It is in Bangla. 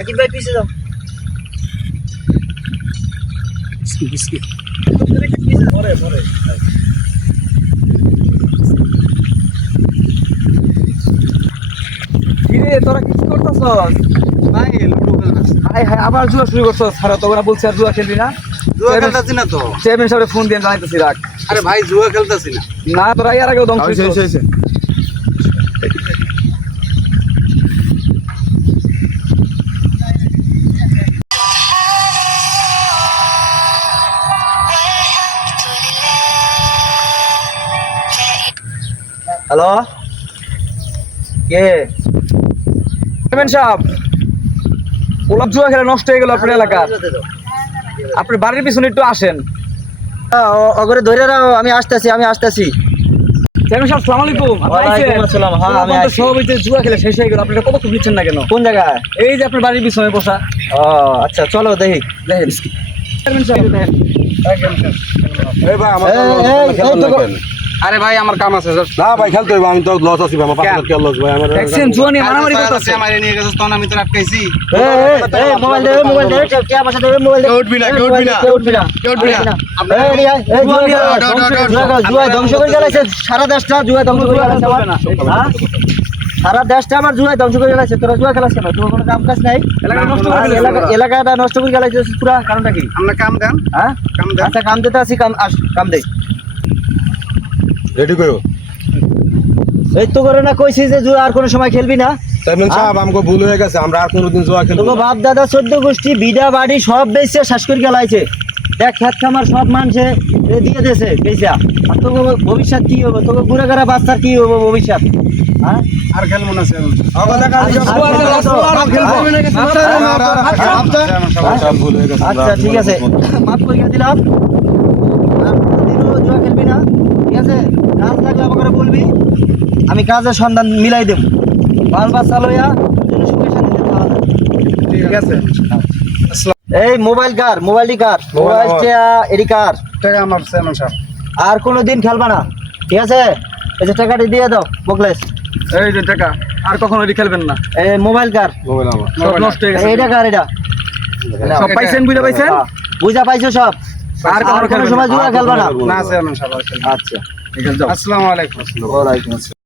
আকিব ভাই পিছে যাও। পরে পরে কিরে তোরা কি করতেছস? ভাই লুডো খেলতেছি। হাই হাই আবার জুয়া শুরু করছস? সারা তো ওরা বলছে আর জুয়া খেলবি না। জুয়া খেলতেছি না তো। চেয়ারম্যান সাহেবের ফোন দিয়ে জানাইতেছি রাখ। আরে ভাই জুয়া খেলতেছি না। না তোরা এর আগেও ধ্বংস হইছিস। হ্যালো কে? চেয়ারম্যান সাহেব ওলাপ জুয়া খেলে নষ্ট হয়ে গেল আপনার এলাকার। আপনি বাড়ির পিছনে একটু আসেন। অগরে ধরে রাখো, আমি আসতেছি। চেয়ারম্যান সাহেব আসসালামু আলাইকুম। ওয়ালাইকুম আসসালাম। হ্যাঁ, আমি তো আছি। সব এই যে জুয়া খেলে শেষ হয়ে গেল। আপনারা কত খুব নিচ্ছেন না কেন? কোন জায়গায়? এই যে আপনার বাড়ির পিছনে বসা। ও আচ্ছা, চলো দেখি। দেখেন চেয়ারম্যান সাহেব দেখেন। এই ভাই আমার আরে ভাই আমার কাম আছে। না ভাই খেলতে হইব, আমি তো লস আছি ভাই, আমার 5 লাখ লস ভাই আমার। দেখছেন জুয়া নিয়ে মারামারি করতেছে। আমারে নিয়ে গেছিস তখন আমি তো আটকাইছি। মোবাইল দে কে পাশে দেবে মোবাইল দে। উঠবি না। জুয়া ধ্বংস করে গেলাইছে সারা দেশটা, জুয়া ধ্বংস করে গেলাইছে হ্যাঁ সারা দেশটা আমার জুয়া ধ্বংস করে গেলাইছে। তোরা জুয়া খেলাস কেন? তোর কোনো কাম কাজ নাই? এলাকাটা নষ্ট করে গেলাইছে পুরা। কারণটা কি? আমরা কাম দেন। হ্যাঁ কাম দেন। আচ্ছা কাম দিতে আসি, কাম দে। রেডি করো এই তো করে না কইছি যে জুয়া আর কোনো সময় খেলবি না। চেয়ারম্যান সাহেব, আমাকে ভুল হয়ে গেছে, আমরা আর কোনোদিন জুয়া খেলবো তোকে না। বাপ দাদা 14 গোষ্ঠী বিডা বাড়ি সব বেচছে, শ্বাস করে গেলাইছে। দেখ খেত খামার সব মানুষে দিয়ে দিয়েছে বেচা। আর তোকে ভবিষ্যৎ কি হবে? তোকে ঘুরে ঘুরে বাচ্চার কি হবে ভবিষ্যৎ? হ্যাঁ আর খেলবো না স্যার। সব ভুল হয়ে গেছে। আচ্ছা ঠিক আছে, মাফ করিয়া দিলাম। আর কোনোদিনও জুয়া খেলবি না, ঠিক আছে? কাজ থাকলে আমাকে বলবি, আমি কাজের সন্ধান মিলাই দেব। বাল বাচ্চা লইয়া যেন সুখে শান্তিতে খাওয়া যায়। ঠিক আছে। এই মোবাইলটি কার? মোবাইলটা এডি কার? এটাই আমার চেয়ারম্যান সাহেব। আর কোনোদিন খেলবা না, ঠিক আছে? এই যে টাকাটি দিয়ে দাও বকলেস। এই যে টাকা আর কখনো এটি খেলবেন না। এই মোবাইল কার? মোবাইল আমার। সব নষ্ট হয়ে গেছে। এইটা কার? এটা সব পাইছেন, বুঝা পাইছেন? বুঝা পাইছো সব? আর আর কখনো কোনো খেলবেন সময় না। জুয়া খেলবা না। না চেয়ারম্যান সাহেব আর খেলবো না। আচ্ছা ঠিক আছে যাও। আসসালামু আলাইকুম। ওয়ালাইকুম আসসালাম।